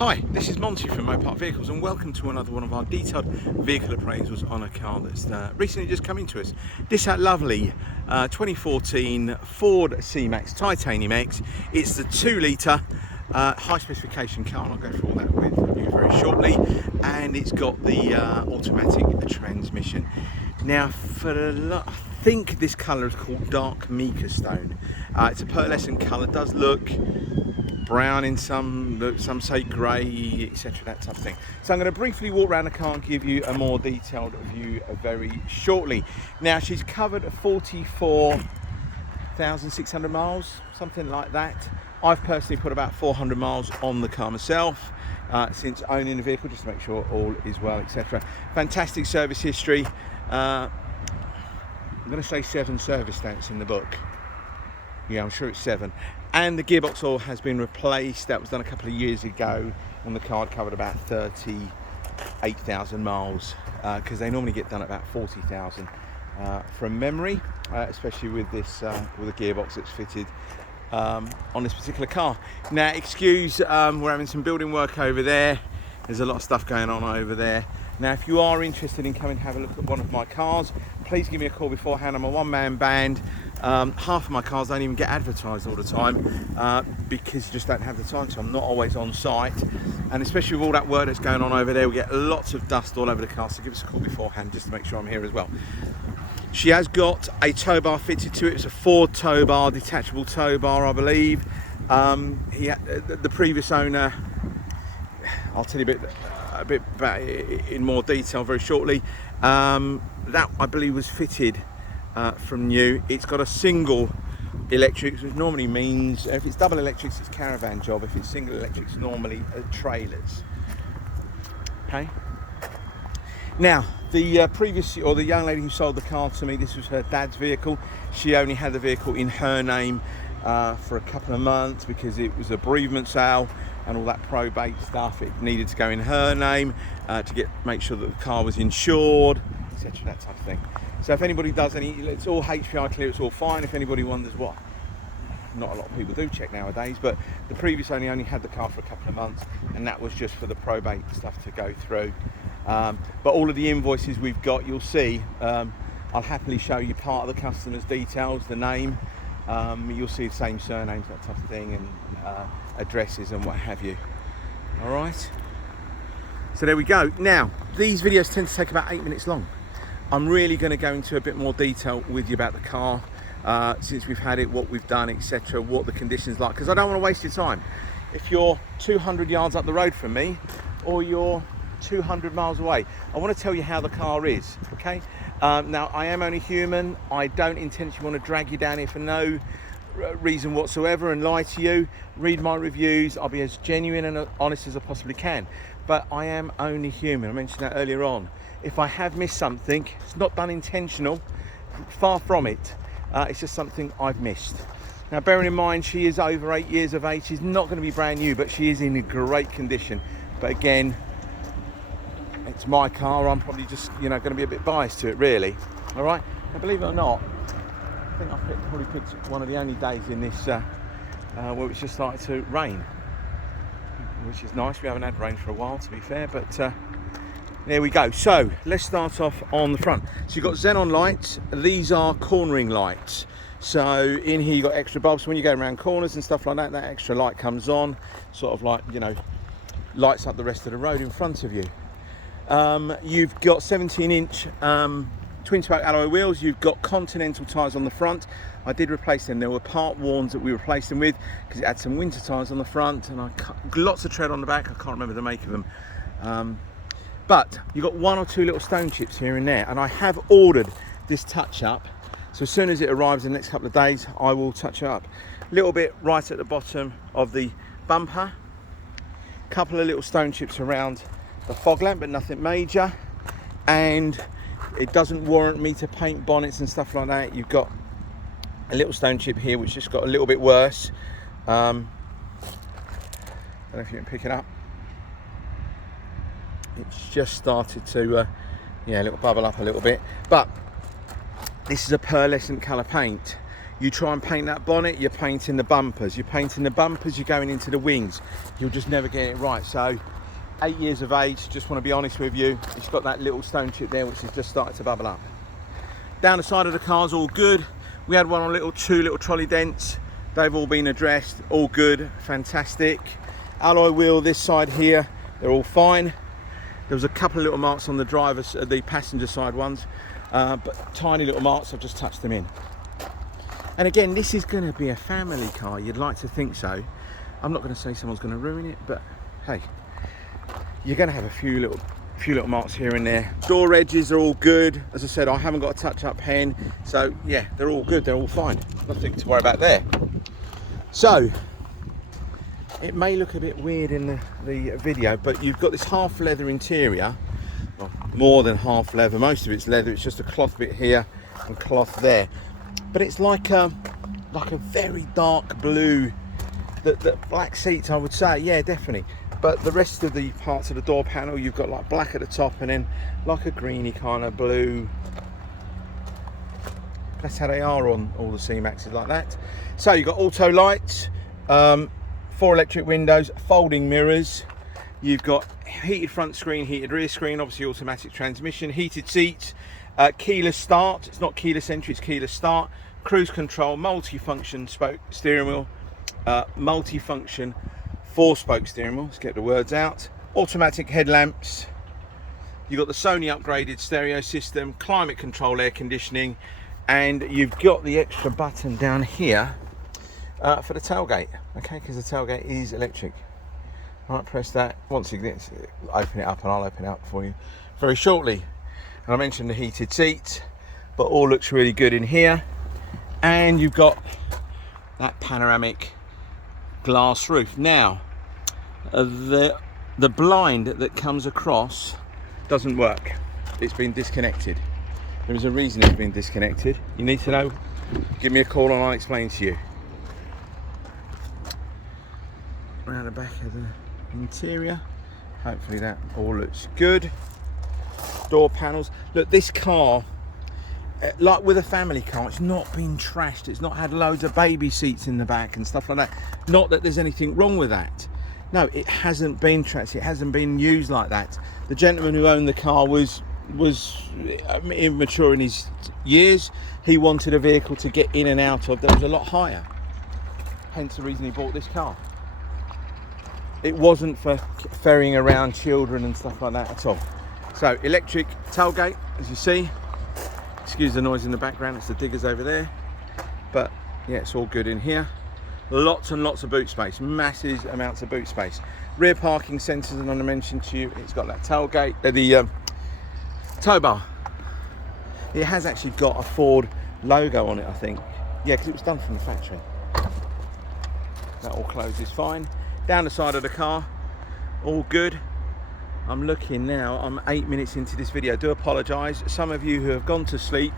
Hi, this is Monty from Mopar Vehicles and welcome to another one of our detailed vehicle appraisals on a car that's recently just come into us. This lovely 2014 Ford C-Max Titanium X. It's the 2-litre high specification car, and I'll go through all that with you very shortly. And it's got the automatic transmission. Now, I think this colour is called Dark Mica Stone. It's a pearlescent colour, does look brown in some say grey, etc., that type of thing. So I'm going to briefly walk around the car and give you a more detailed view very shortly. Now, she's covered 44,600 miles, something like that. I've personally put about 400 miles on the car myself since owning the vehicle, just to make sure all is well, etc. Fantastic service history. I'm going to say 7 service stamps in the book. Yeah, I'm sure it's 7. And the gearbox oil has been replaced. That was done a couple of years ago when the car covered about 38,000 miles, because they normally get done at about 40,000 from memory, especially with this with the gearbox that's fitted on this particular car. Now, excuse, we're having some building work over there. There's a lot of stuff going on over there. Now, if you are interested in coming and have a look at one of my cars, please give me a call beforehand. I'm a one-man band. Half of my cars don't even get advertised all the time because you just don't have the time, so I'm not always on site. And especially with all that work that's going on over there, we get lots of dust all over the car, so give us a call beforehand just to make sure I'm here as well. She has got a tow bar fitted to it. It's a Ford tow bar, detachable tow bar, I believe. The previous owner, I'll tell you a bit about it in more detail very shortly. That, I believe, was fitted from new. It's got a single electric, which normally means if it's double electrics it's caravan job, if it's single electrics normally trailers. Okay. Now, the the young lady who sold the car to me, this was her dad's vehicle. She only had the vehicle in her name for a couple of months because it was a bereavement sale and all that probate stuff. It needed to go in her name to make sure that the car was insured, etc., that type of thing. So if anybody does it's all HPI clear, it's all fine. If anybody wonders what, not a lot of people do check nowadays, but the previous owner only had the car for a couple of months, and that was just for the probate stuff to go through. But all of the invoices we've got, you'll see, I'll happily show you part of the customer's details, the name. You'll see the same surnames, that type of thing, and addresses and what have you. All right. So there we go. Now, these videos tend to take about 8 minutes long. I'm really going to go into a bit more detail with you about the car since we've had it, what we've done, etc., what the conditions like, because I don't want to waste your time. If you're 200 yards up the road from me or you're 200 miles away, I want to tell you how the car is, okay? Now, I am only human. I don't intentionally want to drag you down here for no reason whatsoever and lie to you. Read my reviews. I'll be as genuine and honest as I possibly can, but I am only human. I mentioned that earlier on. If I have missed something, it's not done intentional, far from it. It's just something I've missed. Now, bearing in mind, she is over 8 years of age. She's not going to be brand new, but she is in a great condition. But again, it's my car. I'm probably just, going to be a bit biased to it, really. All right. Now, believe it or not, I think I've probably picked one of the only days in this where it's just started to rain, which is nice. We haven't had rain for a while, to be fair, but there we go. So let's start off on the front. So you've got xenon lights. These are cornering lights. So in here you've got extra bulbs. So when you go around corners and stuff like that, that extra light comes on, sort of like, lights up the rest of the road in front of you. You've got 17-inch twin spoke alloy wheels. You've got Continental tyres on the front. I did replace them. There were part warns that we replaced them with because it had some winter tyres on the front, and lots of tread on the back. I can't remember the make of them. But you've got 1 or 2 little stone chips here and there, and I have ordered this touch up. So as soon as it arrives in the next couple of days, I will touch it up. A little bit right at the bottom of the bumper. A couple of little stone chips around the fog lamp, but nothing major. And it doesn't warrant me to paint bonnets and stuff like that. You've got a little stone chip here, which just got a little bit worse. I don't know if you can pick it up. It's just started to, a little bubble up a little bit. But this is a pearlescent colour paint. You try and paint that bonnet, you're painting the bumpers. You're painting the bumpers, you're going into the wings. You'll just never get it right. So 8 years of age, just want to be honest with you, it's got that little stone chip there which has just started to bubble up. Down the side of the car's all good. We had one on two little trolley dents. They've all been addressed, all good, fantastic. Alloy wheel this side here, they're all fine. There was a couple of little marks on the the passenger side ones, but tiny little marks, I've just touched them in. And again, this is going to be a family car, you'd like to think so. I'm not going to say someone's going to ruin it, but hey, you're going to have a few little marks here and there. Door edges are all good. As I said, I haven't got a touch-up pen, so yeah, they're all good, they're all fine. Nothing to worry about there. So, it may look a bit weird in the video, but you've got this half leather interior, well, more than half leather, most of it's leather, it's just a cloth bit here and cloth there. But it's like a very dark blue, the black seats, I would say, yeah, definitely. But the rest of the parts of the door panel, you've got like black at the top and then like a greeny kind of blue. That's how they are on all the C-Maxes, like that. So you've got auto lights, 4 electric windows, folding mirrors. You've got heated front screen, heated rear screen, obviously automatic transmission, heated seats, keyless start. It's not keyless entry, it's keyless start. Cruise control, multi-function spoke steering wheel, multi-function 4-spoke steering wheel, let's get the words out. Automatic headlamps. You've got the Sony upgraded stereo system, climate control, air conditioning, and you've got the extra button down here for the tailgate, okay, because the tailgate is electric. Right, press that. Once you get open it up, and I'll open it up for you very shortly. And I mentioned the heated seats, but all looks really good in here. And you've got that panoramic glass roof. Now, the blind that comes across doesn't work. It's been disconnected. There is a reason it's been disconnected. You need to know, give me a call and I'll explain to you. Around the back of the interior, hopefully that all looks good. Door panels. Look, this car, like with a family car, it's not been trashed, it's not had loads of baby seats in the back and stuff like that. Not that there's anything wrong with that. No, it hasn't been trashed, it hasn't been used like that. The gentleman who owned the car was immature in his years. He wanted a vehicle to get in and out of that was a lot higher. Hence the reason he bought this car. It wasn't for ferrying around children and stuff like that at all. So, electric tailgate, as you see. Excuse the noise in the background, it's the diggers over there. But yeah, it's all good in here. Lots and lots of boot space, massive amounts of boot space. Rear parking sensors, and I mentioned to you, it's got that tailgate, the tow bar. It has actually got a Ford logo on it, I think. Yeah, because it was done from the factory. That all closes fine. Down the side of the car, all good. I'm looking now, I'm 8 minutes into this video. I do apologise. Some of you who have gone to sleep,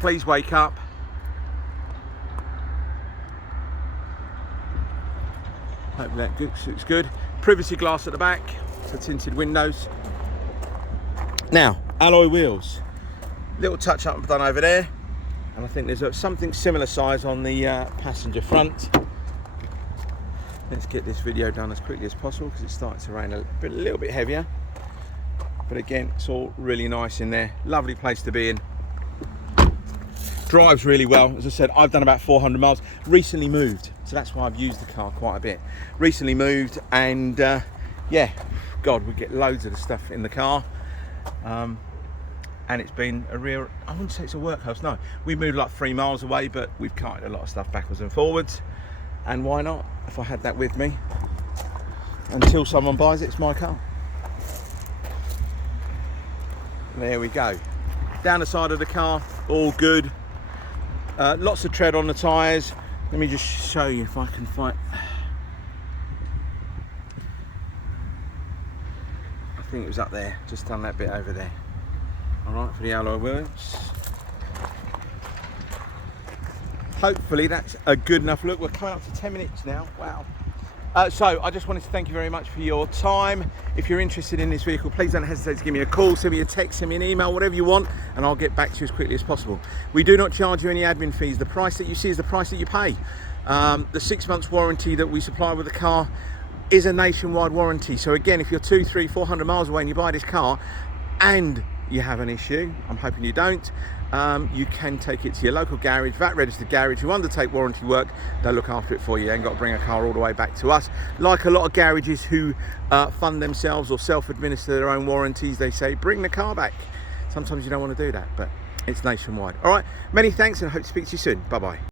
please wake up. Hopefully that looks good. Privacy glass at the back for tinted windows. Now, alloy wheels. Little touch up done over there. And I think there's something similar size on the passenger front. Let's get this video done as quickly as possible because it's starting to rain a little bit heavier. But again, it's all really nice in there. Lovely place to be in. Drives really well. As I said, I've done about 400 miles. Recently moved, so that's why I've used the car quite a bit. Recently moved, and yeah, God, we get loads of the stuff in the car. And it's been a real, I wouldn't say it's a workhorse, no. We moved like 3 miles away, but we've carted a lot of stuff backwards and forwards. And why not? If I had that with me, until someone buys it, it's my car. There we go. Down the side of the car, all good. Lots of tread on the tyres. Let me just show you if I can find. I think it was up there, just done that bit over there. All right, for the alloy wheels. Hopefully that's a good enough look. We're coming up to 10 minutes now. Wow. So I just wanted to thank you very much for your time. If you're interested in this vehicle, please don't hesitate to give me a call, send me a text, send me an email, whatever you want, and I'll get back to you as quickly as possible. We do not charge you any admin fees. The price that you see is the price that you pay. The 6 months warranty that we supply with the car is a nationwide warranty. So again, if you're 200, 300, 400 miles away and you buy this car and you have an issue, I'm hoping you don't, you can take it to your local garage, VAT registered garage, who undertake warranty work. They'll look after it for you. You ain't got to bring a car all the way back to us. Like a lot of garages who fund themselves or self-administer their own warranties, they say, bring the car back. Sometimes you don't want to do that, but it's nationwide. All right, many thanks and hope to speak to you soon. Bye-bye.